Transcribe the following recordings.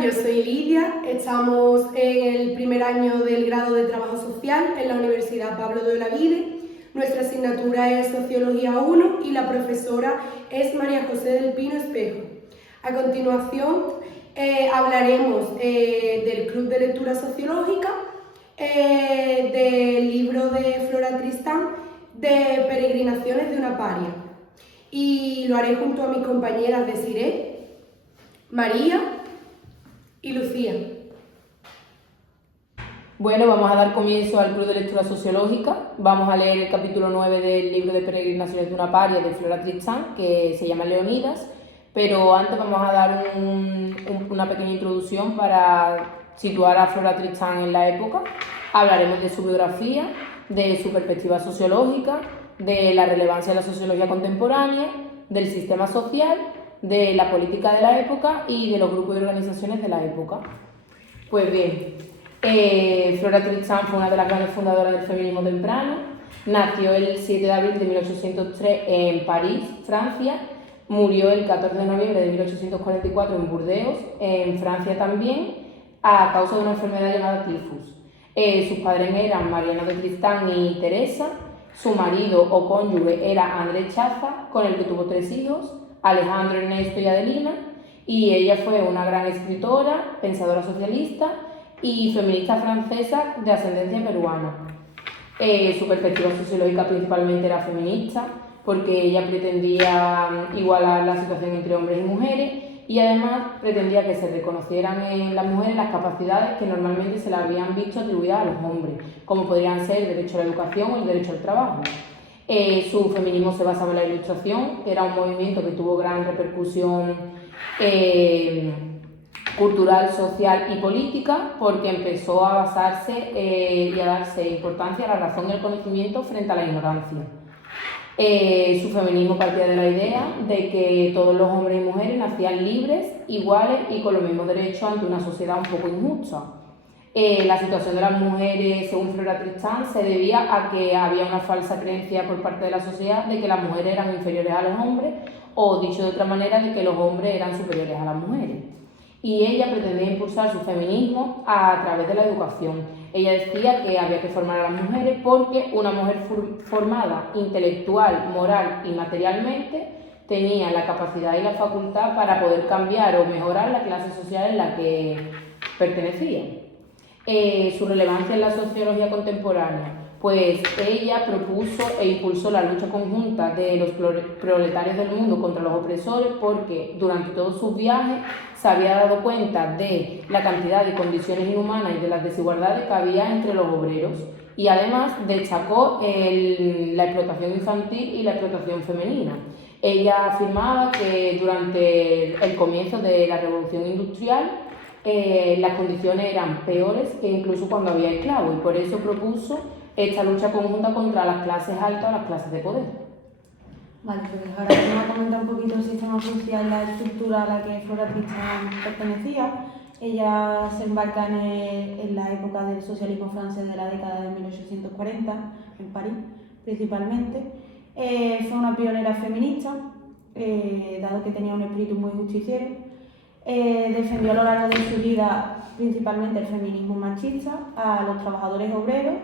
Hola, yo soy Lidia, estamos en el primer año del grado de Trabajo Social en la Universidad Pablo de Olavide. Nuestra asignatura es Sociología 1 y la profesora es María José del Pino Espejo. A continuación hablaremos del Club de Lectura Sociológica, del libro de Flora Tristán, de Peregrinaciones de una paria. Y lo haré junto a mis compañeras Desiré, María y Lucía. Bueno, vamos a dar comienzo al Club de Lectura Sociológica. Vamos a leer el capítulo 9 del libro de Peregrinaciones de una paria de Flora Tristán, que se llama Leonidas, pero antes vamos a dar una pequeña introducción para situar a Flora Tristán en la época. Hablaremos de su biografía, de su perspectiva sociológica, de la relevancia de la sociología contemporánea, del sistema social, de la política de la época y de los grupos y organizaciones de la época. Pues bien, Flora Tristán fue una de las grandes fundadoras del feminismo temprano. Nació el 7 de abril de 1803 en París, Francia. Murió el 14 de noviembre de 1844 en Burdeos, en Francia también, a causa de una enfermedad llamada tifus. Sus padres eran Mariana de Tristán y Teresa. Su marido o cónyuge era Andrés Chaza, con el que tuvo 3 hijos, Alejandro, Ernesto y Adelina, y ella fue una gran escritora, pensadora socialista y feminista francesa de ascendencia peruana. Su perspectiva sociológica principalmente era feminista, porque ella pretendía igualar la situación entre hombres y mujeres y además pretendía que se reconocieran en las mujeres las capacidades que normalmente se le habían visto atribuidas a los hombres, como podrían ser el derecho a la educación o el derecho al trabajo. Su feminismo se basaba en la Ilustración, que era un movimiento que tuvo gran repercusión cultural, social y política, porque empezó a basarse y a darse importancia a la razón y al conocimiento frente a la ignorancia. Su feminismo partía de la idea de que todos los hombres y mujeres nacían libres, iguales y con los mismos derechos ante una sociedad un poco injusta. La situación de las mujeres, según Flora Tristán, se debía a que había una falsa creencia por parte de la sociedad de que las mujeres eran inferiores a los hombres, o dicho de otra manera, de que los hombres eran superiores a las mujeres. Y ella pretendía impulsar su feminismo a través de la educación. Ella decía que había que formar a las mujeres porque una mujer formada intelectual, moral y materialmente tenía la capacidad y la facultad para poder cambiar o mejorar la clase social en la que pertenecía. Su relevancia en la sociología contemporánea. Pues ella propuso e impulsó la lucha conjunta de los proletarios del mundo contra los opresores, porque durante todos sus viajes se había dado cuenta de la cantidad de condiciones inhumanas y de las desigualdades que había entre los obreros, y además destacó la explotación infantil y la explotación femenina. Ella afirmaba que durante el comienzo de la Revolución Industrial las condiciones eran peores que incluso cuando había esclavos, y por eso propuso esta lucha conjunta contra las clases altas o las clases de poder. Vale, pues ahora vamos a comentar un poquito el sistema social, la estructura a la que Flora Tristán pertenecía. Ella se embarca en la época del socialismo francés de la década de 1840, en París principalmente. Fue una pionera feminista, dado que tenía un espíritu muy justiciero. Defendió a lo largo de su vida principalmente el feminismo machista, a los trabajadores obreros,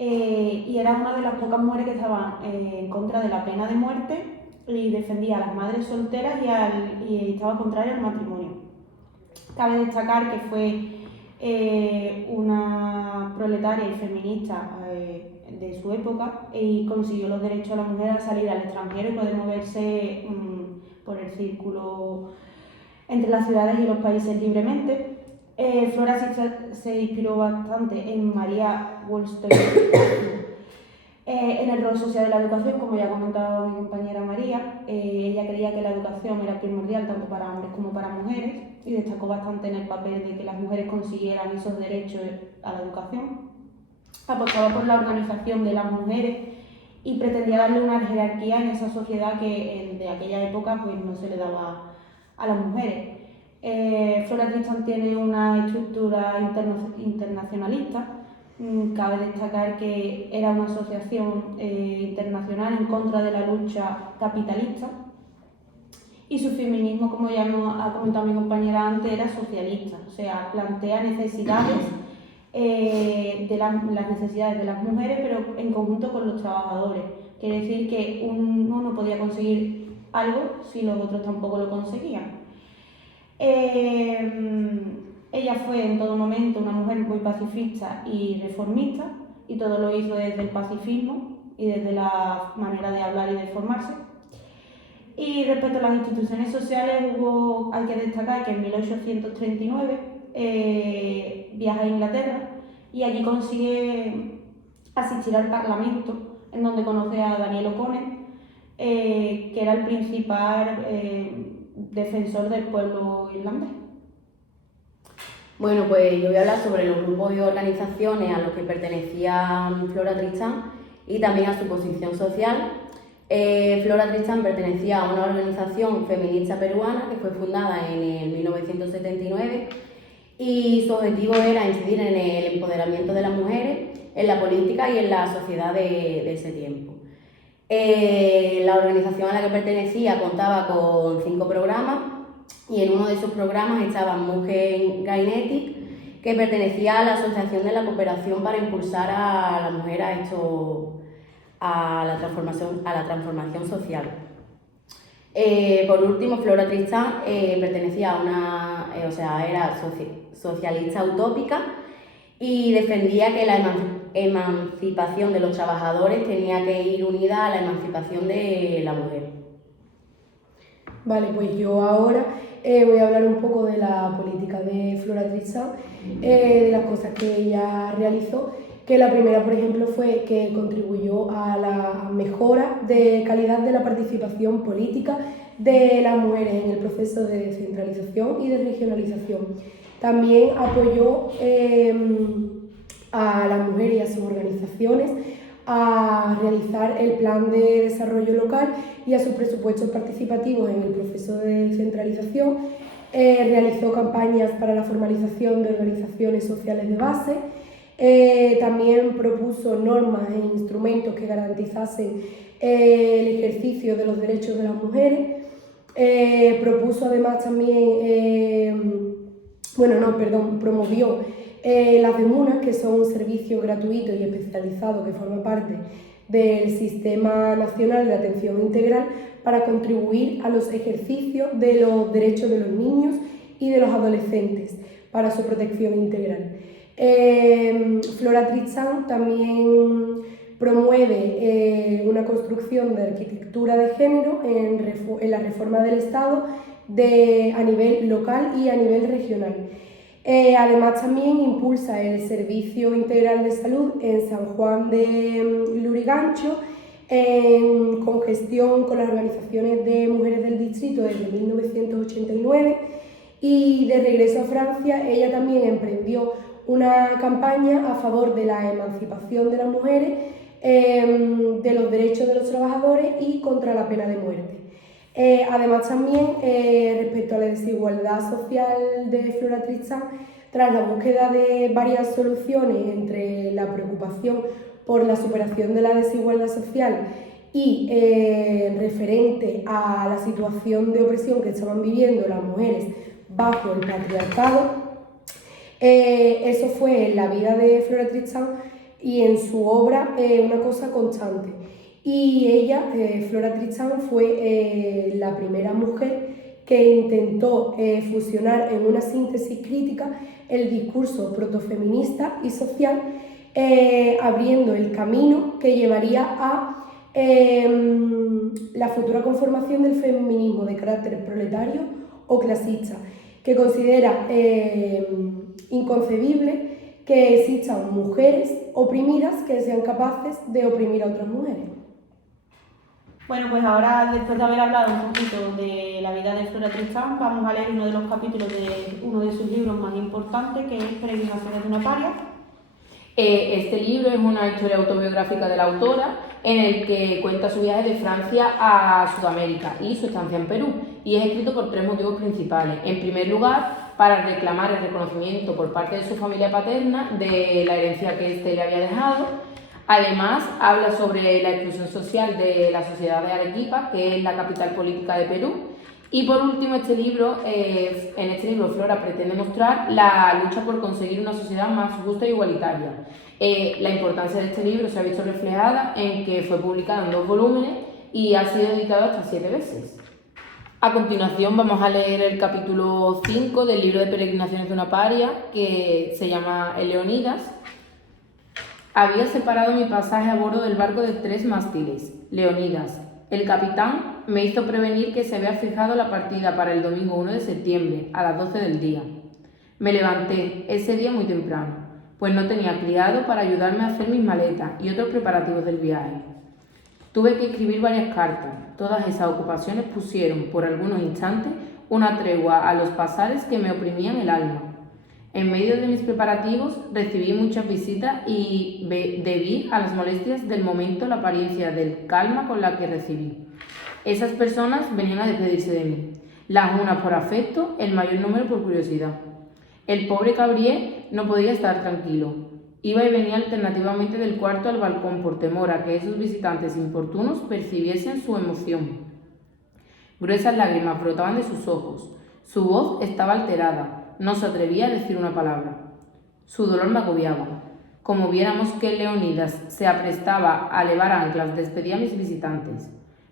y era una de las pocas mujeres que estaban en contra de la pena de muerte y defendía a las madres solteras y estaba contraria al matrimonio. Cabe destacar que fue una proletaria y feminista de su época y consiguió los derechos de la mujer a salir al extranjero y poder moverse por el círculo entre las ciudades y los países libremente. Flora se inspiró bastante en María Wollstonecraft en el rol social de la educación, como ya ha comentado mi compañera María. Ella creía que la educación era primordial tanto para hombres como para mujeres y destacó bastante en el papel de que las mujeres consiguieran esos derechos a la educación. Apostaba por la organización de las mujeres y pretendía darle una jerarquía en esa sociedad que de aquella época pues, no se le daba a las mujeres. Flora Tristán tiene una estructura internacionalista. Cabe destacar que era una asociación internacional en contra de la lucha capitalista Y su feminismo, como ya ha comentado mi compañera antes, era socialista, o sea, plantea necesidades, las necesidades de las mujeres, pero en conjunto con los trabajadores. Quiere decir que uno no podía conseguir algo si los otros tampoco lo conseguían. Ella fue en todo momento una mujer muy pacifista y reformista, y todo lo hizo desde el pacifismo y desde la manera de hablar y de formarse. Y respecto a las instituciones sociales, hay que destacar que en 1839 viaja a Inglaterra y allí consigue asistir al Parlamento, en donde conoce a Daniel O'Connell, que era el principal defensor del pueblo irlandés. Bueno, pues yo voy a hablar sobre los grupos y organizaciones a los que pertenecía Flora Tristán y también a su posición social. Flora Tristán pertenecía a una organización feminista peruana que fue fundada en el 1979 y su objetivo era incidir en el empoderamiento de las mujeres, en la política y en la sociedad de ese tiempo. La organización a la que pertenecía contaba con 5 programas y en uno de esos programas estaba Mujer Gainetic, que pertenecía a la Asociación de la Cooperación para impulsar a la mujer a la transformación social. Por último, Flora Tristán pertenecía a era socialista utópica y defendía que la emancipación de los trabajadores tenía que ir unida a la emancipación de la mujer. Vale, pues yo ahora voy a hablar un poco de la política de Flora Tristán, de las cosas que ella realizó. Que la primera, por ejemplo, fue que contribuyó a la mejora de calidad de la participación política de las mujeres en el proceso de descentralización y de regionalización. También apoyó a las mujeres y a sus organizaciones a realizar el plan de desarrollo local y a sus presupuestos participativos en el proceso de descentralización. Realizó campañas para la formalización de organizaciones sociales de base. También propuso normas e instrumentos que garantizasen el ejercicio de los derechos de las mujeres. Propuso además también, promovió las demunas, que son un servicio gratuito y especializado que forma parte del Sistema Nacional de Atención Integral para contribuir a los ejercicios de los derechos de los niños y de los adolescentes para su protección integral. Flora Tristán también promueve una construcción de arquitectura de género en la reforma del Estado a nivel local y a nivel regional. Además también impulsa el Servicio Integral de Salud en San Juan de Lurigancho, con gestión con las organizaciones de mujeres del distrito desde 1989, y de regreso a Francia ella también emprendió una campaña a favor de la emancipación de las mujeres, de los derechos de los trabajadores y contra la pena de muerte. Además también, respecto a la desigualdad social de Flora Tristán, tras la búsqueda de varias soluciones entre la preocupación por la superación de la desigualdad social y referente a la situación de opresión que estaban viviendo las mujeres bajo el patriarcado, eso fue en la vida de Flora Tristán y en su obra una cosa constante. Y ella, Flora Tristán, fue la primera mujer que intentó fusionar en una síntesis crítica el discurso protofeminista y social, abriendo el camino que llevaría a la futura conformación del feminismo de carácter proletario o clasista, que considera inconcebible que existan mujeres oprimidas que sean capaces de oprimir a otras mujeres. Bueno, pues ahora, después de haber hablado un poquito de la vida de Flora Tristán, vamos a leer uno de los capítulos de uno de sus libros más importantes, que es Peregrinaciones de una paria. Este libro es una historia autobiográfica de la autora en el que cuenta su viaje de Francia a Sudamérica y su estancia en Perú, y es escrito por 3 motivos principales. En primer lugar, para reclamar el reconocimiento por parte de su familia paterna de la herencia que éste le había dejado. Además, habla sobre la exclusión social de la sociedad de Arequipa, que es la capital política de Perú, Y por último, en este libro Flora pretende mostrar la lucha por conseguir una sociedad más justa e igualitaria. La importancia de este libro se ha visto reflejada en que fue publicado en 2 volúmenes y ha sido editado hasta 7 veces. A continuación vamos a leer el capítulo 5 del libro de peregrinaciones de una paria, que se llama El Leonidas. Había separado mi pasaje a bordo del barco de 3 mástiles, Leonidas. El capitán me hizo prevenir que se había fijado la partida para el domingo 1 de septiembre, a las 12 del día. Me levanté ese día muy temprano, pues no tenía criado para ayudarme a hacer mis maletas y otros preparativos del viaje. Tuve que escribir varias cartas. Todas esas ocupaciones pusieron, por algunos instantes, una tregua a los pasares que me oprimían el alma. En medio de mis preparativos recibí muchas visitas y debí a las molestias del momento la apariencia de calma con la que recibí. Esas personas venían a despedirse de mí, las unas por afecto, el mayor número por curiosidad. El pobre Cabrié no podía estar tranquilo. Iba y venía alternativamente del cuarto al balcón por temor a que esos visitantes importunos percibiesen su emoción. Gruesas lágrimas brotaban de sus ojos. Su voz estaba alterada. No se atrevía a decir una palabra. Su dolor me agobiaba. Como viéramos que Leonidas se aprestaba a levar anclas, despedía a mis visitantes.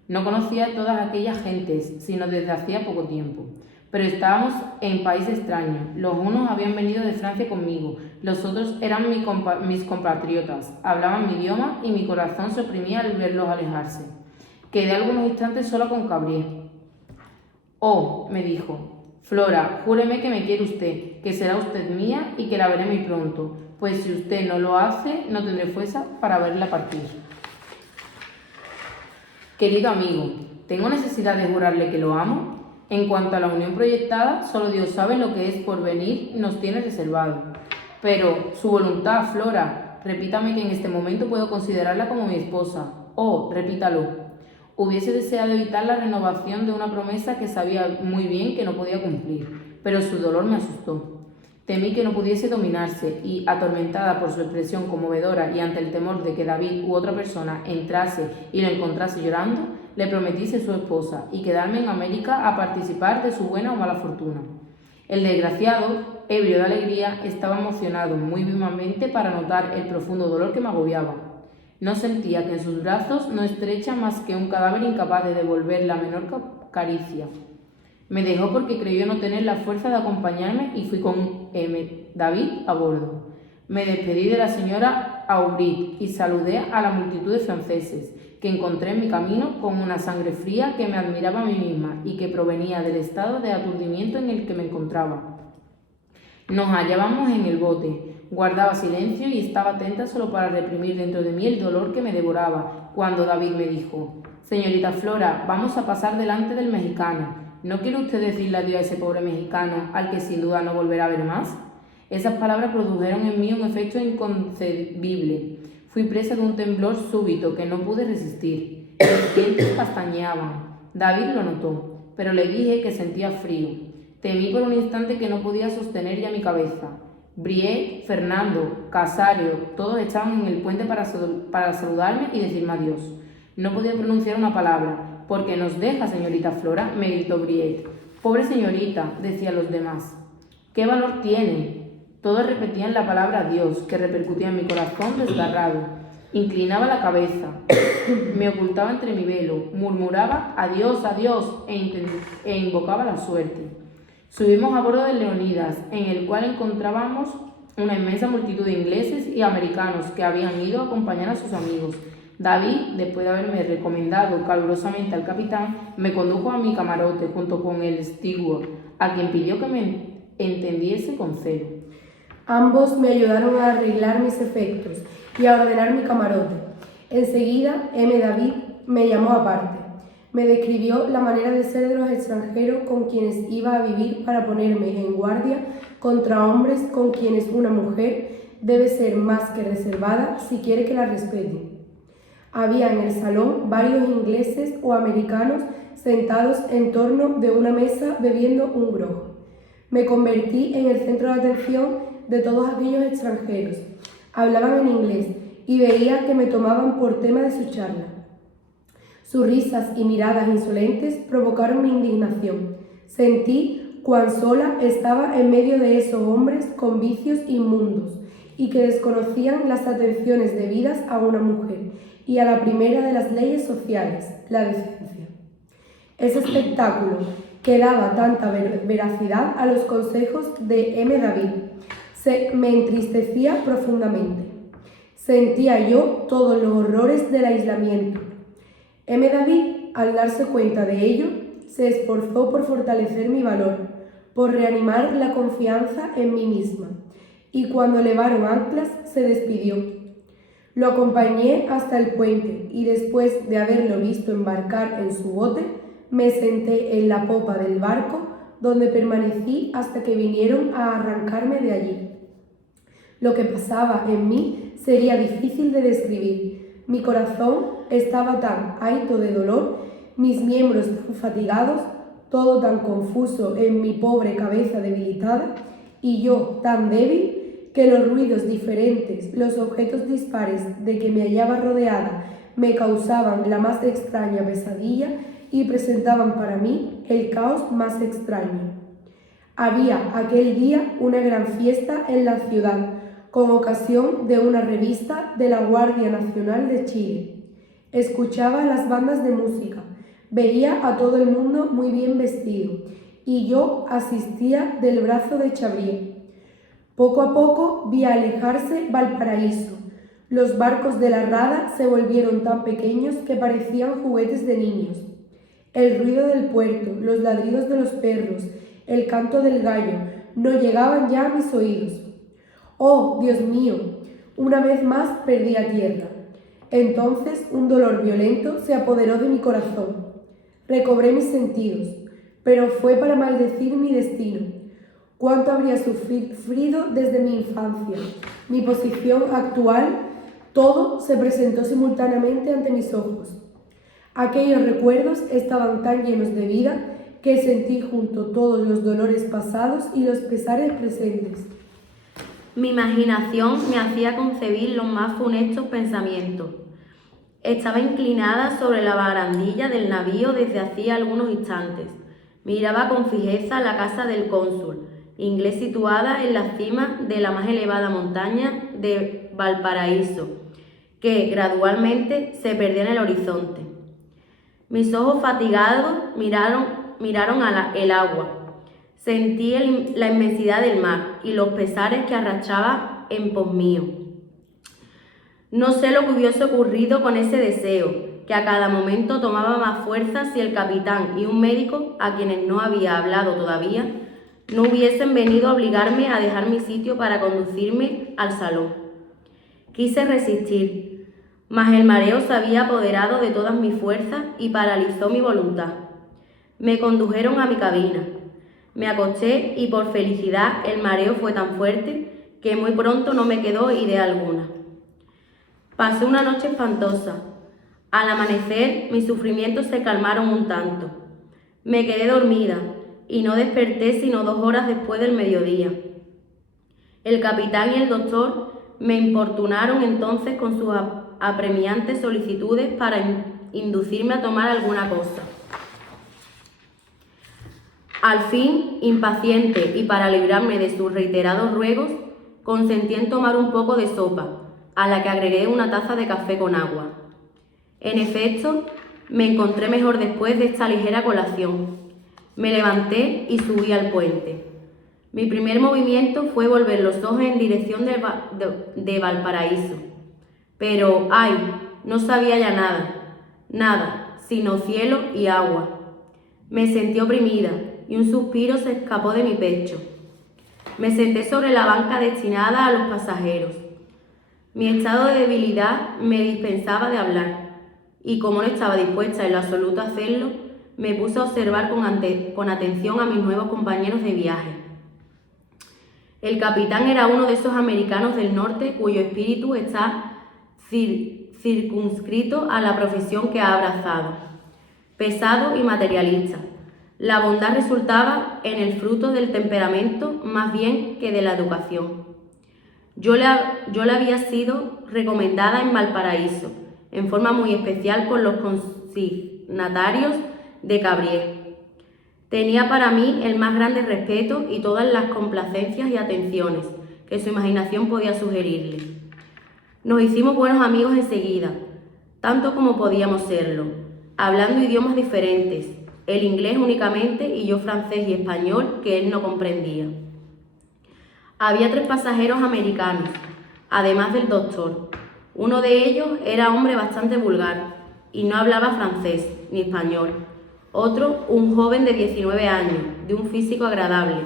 No conocía a todas aquellas gentes, sino desde hacía poco tiempo. Pero estábamos en país extraño. Los unos habían venido de Francia conmigo, los otros eran mis compatriotas. Hablaban mi idioma y mi corazón se oprimía al verlos alejarse. Quedé algunos instantes sola con Cabrié. «Oh», me dijo, «Flora, júreme que me quiere usted, que será usted mía y que la veré muy pronto, pues si usted no lo hace, no tendré fuerza para verla partir». Querido amigo, ¿tengo necesidad de jurarle que lo amo? En cuanto a la unión proyectada, solo Dios sabe lo que es por venir nos tiene reservado. Pero su voluntad, Flora, repítame que en este momento puedo considerarla como mi esposa. Oh, repítalo. Hubiese deseado evitar la renovación de una promesa que sabía muy bien que no podía cumplir, pero su dolor me asustó. Temí que no pudiese dominarse y, atormentada por su expresión conmovedora y ante el temor de que David u otra persona entrase y lo encontrase llorando, le prometí ser su esposa y quedarme en América a participar de su buena o mala fortuna. El desgraciado, ebrio de alegría, estaba emocionado muy vivamente para notar el profundo dolor que me agobiaba. No sentía que en sus brazos no estrecha más que un cadáver incapaz de devolver la menor caricia. Me dejó porque creyó no tener la fuerza de acompañarme y fui con David a bordo. Me despedí de la señora Aubrit y saludé a la multitud de franceses que encontré en mi camino con una sangre fría que me admiraba a mí misma y que provenía del estado de aturdimiento en el que me encontraba. Nos hallábamos en el bote. Guardaba silencio y estaba atenta solo para reprimir dentro de mí el dolor que me devoraba, cuando David me dijo: «Señorita Flora, vamos a pasar delante del mexicano. ¿No quiere usted decirle adiós a ese pobre mexicano, al que sin duda no volverá a ver más?». Esas palabras produjeron en mí un efecto inconcebible. Fui presa de un temblor súbito que no pude resistir. Mis dientes castañeaban. David lo notó, pero le dije que sentía frío. Temí por un instante que no podía sostener ya mi cabeza. Brie, Fernando, Casario, todos estaban en el puente para saludarme y decirme adiós. No podía pronunciar una palabra. «¿Por qué nos deja, señorita Flora?», me gritó Briet. «Pobre señorita», decían los demás. «¿Qué valor tiene?». Todos repetían la palabra adiós, que repercutía en mi corazón desgarrado. Inclinaba la cabeza, me ocultaba entre mi velo, murmuraba adiós, adiós e invocaba la suerte. Subimos a bordo del Leonidas, en el cual encontrábamos una inmensa multitud de ingleses y americanos que habían ido a acompañar a sus amigos. David, después de haberme recomendado calurosamente al capitán, me condujo a mi camarote junto con el steward, a quien pidió que me entendiese con celo. Ambos me ayudaron a arreglar mis efectos y a ordenar mi camarote. Enseguida, David me llamó aparte. Me describió la manera de ser de los extranjeros con quienes iba a vivir para ponerme en guardia contra hombres con quienes una mujer debe ser más que reservada si quiere que la respeten. Había en el salón varios ingleses o americanos sentados en torno de una mesa bebiendo un grog. Me convertí en el centro de atención de todos aquellos extranjeros. Hablaban en inglés y veía que me tomaban por tema de su charla. Sus risas y miradas insolentes provocaron mi indignación. Sentí cuán sola estaba en medio de esos hombres con vicios inmundos y que desconocían las atenciones debidas a una mujer y a la primera de las leyes sociales, la decencia. Ese espectáculo que daba tanta veracidad a los consejos de M. David me entristecía profundamente. Sentía yo todos los horrores del aislamiento. M. David, al darse cuenta de ello, se esforzó por fortalecer mi valor, por reanimar la confianza en mí misma, y cuando levaron anclas se despidió. Lo acompañé hasta el puente y después de haberlo visto embarcar en su bote, me senté en la popa del barco, donde permanecí hasta que vinieron a arrancarme de allí. Lo que pasaba en mí sería difícil de describir. Mi corazón estaba tan ahito de dolor, mis miembros tan fatigados, todo tan confuso en mi pobre cabeza debilitada, y yo tan débil, que los ruidos diferentes, los objetos dispares de que me hallaba rodeada, me causaban la más extraña pesadilla y presentaban para mí el caos más extraño. Había aquel día una gran fiesta en la ciudad, con ocasión de una revista de la Guardia Nacional de Chile. Escuchaba las bandas de música, veía a todo el mundo muy bien vestido, y yo asistía del brazo de Chabrier. Poco a poco vi alejarse Valparaíso. Los barcos de la rada se volvieron tan pequeños que parecían juguetes de niños. El ruido del puerto, los ladridos de los perros, el canto del gallo, no llegaban ya a mis oídos. ¡Oh, Dios mío! Una vez más perdí a tierra. Entonces un dolor violento se apoderó de mi corazón. Recobré mis sentidos, pero fue para maldecir mi destino. Cuánto habría sufrido desde mi infancia, mi posición actual, todo se presentó simultáneamente ante mis ojos. Aquellos recuerdos estaban tan llenos de vida que sentí junto todos los dolores pasados y los pesares presentes. Mi imaginación me hacía concebir los más funestos pensamientos. Estaba inclinada sobre la barandilla del navío desde hacía algunos instantes. Miraba con fijeza la casa del cónsul, inglés situada en la cima de la más elevada montaña de Valparaíso, que gradualmente se perdía en el horizonte. Mis ojos fatigados miraron el agua. Sentí la inmensidad del mar y los pesares que arrastraba en pos mío. No sé lo que hubiese ocurrido con ese deseo, que a cada momento tomaba más fuerza si el capitán y un médico, a quienes no había hablado todavía, no hubiesen venido a obligarme a dejar mi sitio para conducirme al salón. Quise resistir, mas el mareo se había apoderado de todas mis fuerzas y paralizó mi voluntad. Me condujeron a mi cabina. Me acosté y por felicidad el mareo fue tan fuerte que muy pronto no me quedó idea alguna. Pasé una noche espantosa. Al amanecer mis sufrimientos se calmaron un tanto. Me quedé dormida y no desperté sino 2 horas después del mediodía. El capitán y el doctor me importunaron entonces con sus apremiantes solicitudes para inducirme a tomar alguna cosa. Al fin, impaciente y para librarme de sus reiterados ruegos, consentí en tomar un poco de sopa, a la que agregué una taza de café con agua. En efecto, me encontré mejor después de esta ligera colación. Me levanté y subí al puente. Mi primer movimiento fue volver los ojos en dirección de Valparaíso. Pero, ¡ay!, no sabía ya nada, sino cielo y agua. Me sentí oprimida y un suspiro se escapó de mi pecho. Me senté sobre la banca destinada a los pasajeros. Mi estado de debilidad me dispensaba de hablar, y como no estaba dispuesta en lo absoluto a hacerlo, me puse a observar con atención a mis nuevos compañeros de viaje. El capitán era uno de esos americanos del norte cuyo espíritu está circunscrito a la profesión que ha abrazado, pesado y materialista. La bondad resultaba en el fruto del temperamento más bien que de la educación. Yo le había sido recomendada en Valparaíso, en forma muy especial por los signatarios de Cabriés. Tenía para mí el más grande respeto y todas las complacencias y atenciones que su imaginación podía sugerirle. Nos hicimos buenos amigos enseguida, tanto como podíamos serlo, hablando idiomas diferentes, el inglés únicamente y yo francés y español que él no comprendía. Había 3 pasajeros americanos, además del doctor. Uno de ellos era hombre bastante vulgar y no hablaba francés ni español. Otro, un joven de 19 años, de un físico agradable,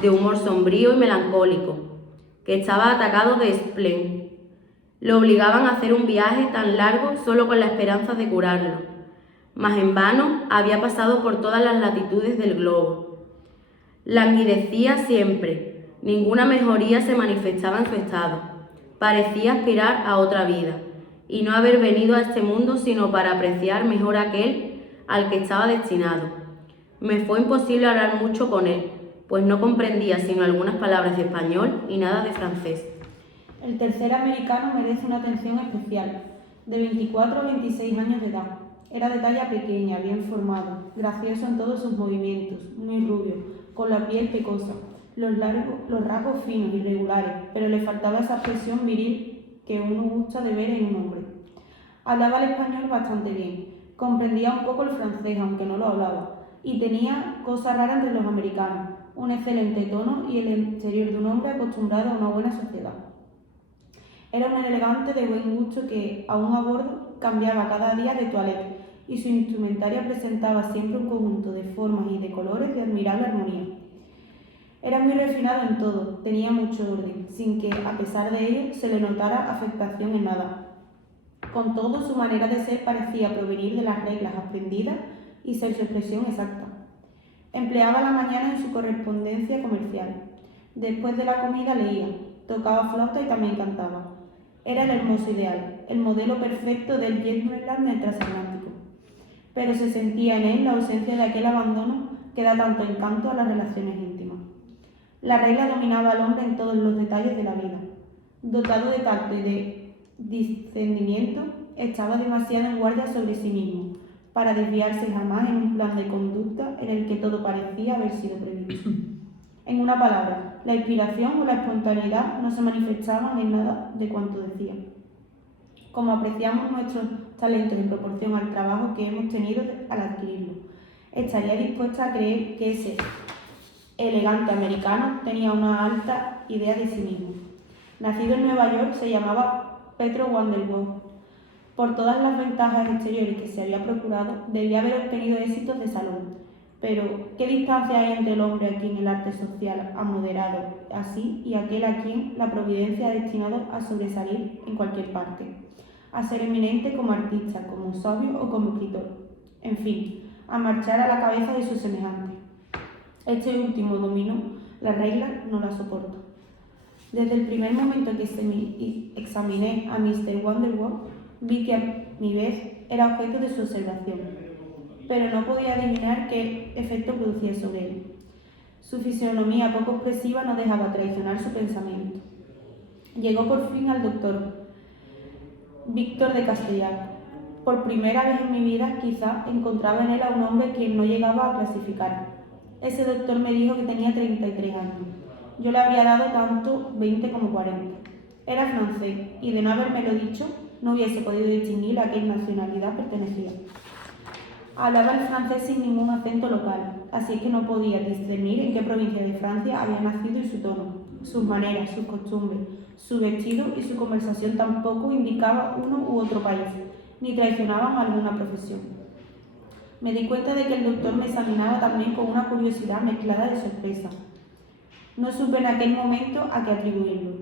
de humor sombrío y melancólico, que estaba atacado de spleen. Lo obligaban a hacer un viaje tan largo solo con la esperanza de curarlo, mas en vano había pasado por todas las latitudes del globo. Languidecía siempre, ninguna mejoría se manifestaba en su estado. Parecía aspirar a otra vida, y no haber venido a este mundo sino para apreciar mejor aquel al que estaba destinado. Me fue imposible hablar mucho con él, pues no comprendía sino algunas palabras de español y nada de francés. El tercer americano merece una atención especial, de 24 a 26 años de edad. Era de talla pequeña, bien formado, gracioso en todos sus movimientos, muy rubio, con la piel pecosa, los rasgos finos y regulares, pero le faltaba esa expresión viril que uno gusta de ver en un hombre. Hablaba el español bastante bien, comprendía un poco el francés, aunque no lo hablaba, y tenía cosas raras entre los americanos, un excelente tono y el exterior de un hombre acostumbrado a una buena sociedad. Era un elegante de buen gusto que, aún a bordo, cambiaba cada día de toilette y su instrumentaria presentaba siempre un conjunto de formas y de colores de admirable armonía. Era muy refinado en todo, tenía mucho orden, sin que, a pesar de ello, se le notara afectación en nada. Con todo, su manera de ser parecía provenir de las reglas aprendidas y ser su expresión exacta. Empleaba la mañana en su correspondencia comercial. Después de la comida leía, tocaba flauta y también cantaba. Era el hermoso ideal, el modelo perfecto del gentleman del transatlántico. Pero se sentía en él la ausencia de aquel abandono que da tanto encanto a las relaciones íntimas. La regla dominaba al hombre en todos los detalles de la vida. Dotado de tacto y de discernimiento, estaba demasiado en guardia sobre sí mismo, para desviarse jamás en un plan de conducta en el que todo parecía haber sido previsto. En una palabra, la inspiración o la espontaneidad no se manifestaban en nada de cuanto decía. Como apreciamos nuestros talentos en proporción al trabajo que hemos tenido al adquirirlo, estaría dispuesta a creer que ese elegante americano tenía una alta idea de sí mismo. Nacido en Nueva York, se llamaba Pedro Wanderwolf. Por todas las ventajas exteriores que se había procurado, debía haber obtenido éxitos de salud. Pero, ¿qué distancia hay entre el hombre a quien el arte social ha moderado así y aquel a quien la providencia ha destinado a sobresalir en cualquier parte, a ser eminente como artista, como sabio o como escritor? En fin, a marchar a la cabeza de sus semejantes. Este último dominó la regla, no la soporto. Desde el primer momento que examiné a Mr. Wanderwolf, vi que a mi vez era objeto de su observación, pero no podía adivinar qué efecto producía sobre él. Su fisonomía poco expresiva no dejaba traicionar su pensamiento. Llegó por fin al doctor Víctor de Castellac. Por primera vez en mi vida, quizá, encontraba en él a un hombre quien no llegaba a clasificar. Ese doctor me dijo que tenía 33 años. Yo le habría dado tanto 20 como 40. Era francés, y de no habérmelo dicho, no hubiese podido distinguir a qué nacionalidad pertenecía. Hablaba el francés sin ningún acento local, así que no podía discernir en qué provincia de Francia había nacido y su tono, sus maneras, sus costumbres, su vestido y su conversación tampoco indicaba uno u otro país, ni traicionaban alguna profesión. Me di cuenta de que el doctor me examinaba también con una curiosidad mezclada de sorpresa. No supe en aquel momento a qué atribuirlo.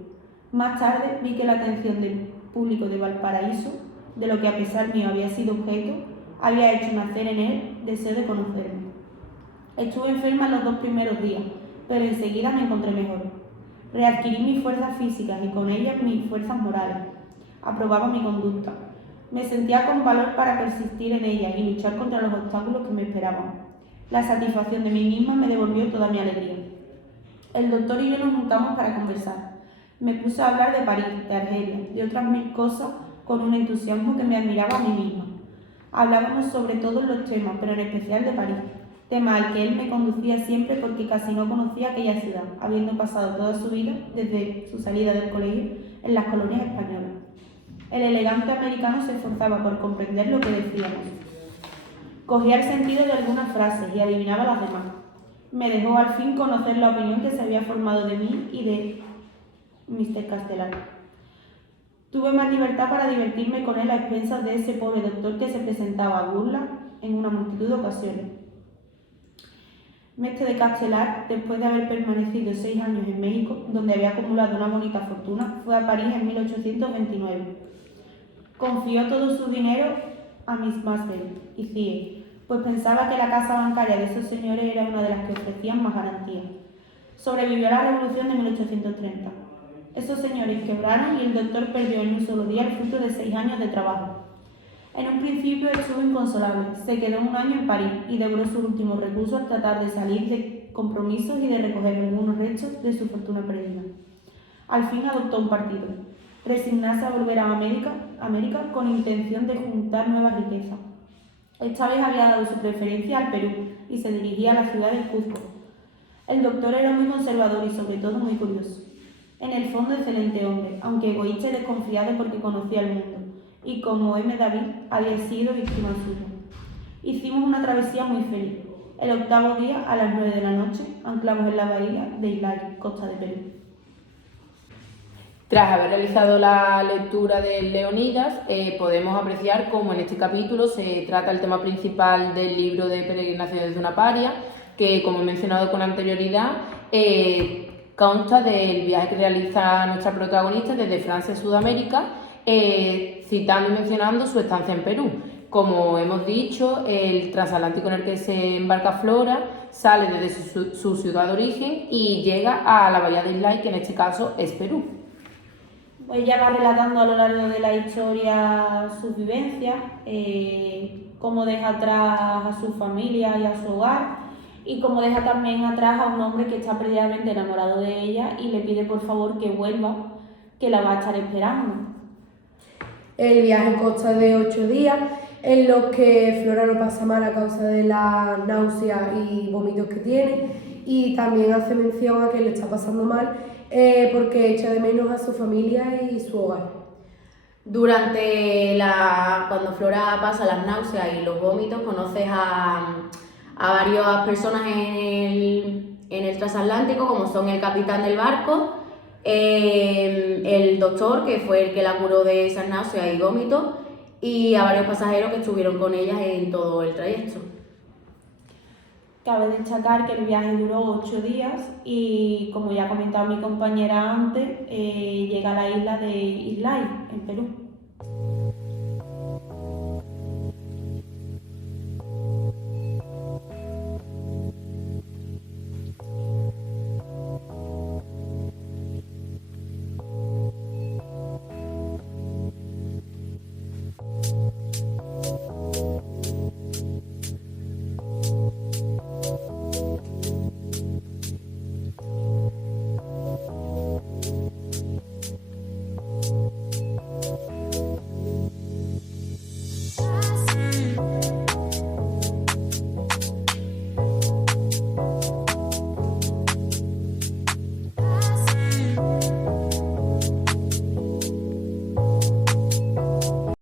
Más tarde vi que la atención del público de Valparaíso, de lo que a pesar mío había sido objeto, había hecho nacer en él deseo de conocerme. Estuve enferma los 2 primeros días, pero enseguida me encontré mejor. Readquirí mis fuerzas físicas y con ellas mis fuerzas morales. Aprobaba mi conducta. Me sentía con valor para persistir en ella y luchar contra los obstáculos que me esperaban. La satisfacción de mí misma me devolvió toda mi alegría. El doctor y yo nos juntamos para conversar. Me puse a hablar de París, de Argelia, de otras 1000 cosas con un entusiasmo que me admiraba a mí misma. Hablábamos sobre todos los temas, pero en especial de París, tema al que él me conducía siempre porque casi no conocía aquella ciudad, habiendo pasado toda su vida, desde su salida del colegio, en las colonias españolas. El elegante americano se esforzaba por comprender lo que decíamos. Cogía el sentido de algunas frases y adivinaba las demás. Me dejó al fin conocer la opinión que se había formado de mí y de Mr. Castellar. Tuve más libertad para divertirme con él a expensas de ese pobre doctor que se presentaba a burla en una multitud de ocasiones. Mr. de Castellar, después de haber permanecido 6 años en México, donde había acumulado una bonita fortuna, fue a París en 1829. Confió todo su dinero a Miss Masbel y CIE, pues pensaba que la casa bancaria de esos señores era una de las que ofrecían más garantías. Sobrevivió a la Revolución de 1830. Esos señores quebraron y el doctor perdió en un solo día el fruto de 6 años de trabajo. En un principio estuvo inconsolable, se quedó 1 año en París y devoró sus últimos recursos al tratar de salir de compromisos y de recoger algunos restos de su fortuna perdida. Al fin adoptó un partido, resignarse a volver a América con intención de juntar nuevas riquezas. Esta vez había dado su preferencia al Perú y se dirigía a la ciudad de Cuzco. El doctor era muy conservador y sobre todo muy curioso. En el fondo excelente hombre, aunque egoísta y desconfiado porque conocía el mundo, y como M. David había sido víctima suya. Hicimos una travesía muy feliz. El 8º día, a las 9 de la noche, anclamos en la bahía de Islay, costa de Perú. Tras haber realizado la lectura de Leonidas, podemos apreciar cómo en este capítulo se trata el tema principal del libro de Peregrinaciones de una paria, que, como he mencionado con anterioridad, consta del viaje que realiza nuestra protagonista desde Francia a Sudamérica, citando y mencionando su estancia en Perú. Como hemos dicho, el transatlántico en el que se embarca Flora sale desde su ciudad de origen y llega a la bahía de Islay, que en este caso es Perú. Ella va relatando a lo largo de la historia sus vivencias, cómo deja atrás a su familia y a su hogar, y cómo deja también atrás a un hombre que está perdidamente enamorado de ella y le pide por favor que vuelva, que la va a estar esperando. El viaje consta de 8 días, en los que Flora no pasa mal a causa de la náusea y vómitos que tiene, y también hace mención a que le está pasando mal porque echa de menos a su familia y su hogar. Cuando Flora pasa las náuseas y los vómitos, conoces a varias personas en el transatlántico, como son el capitán del barco, el doctor, que fue el que la curó de esas náuseas y vómitos, y a varios pasajeros que estuvieron con ellas en todo el trayecto. Cabe destacar que el viaje duró 8 días y, como ya ha comentado mi compañera antes, llega a la isla de Islay, en Perú.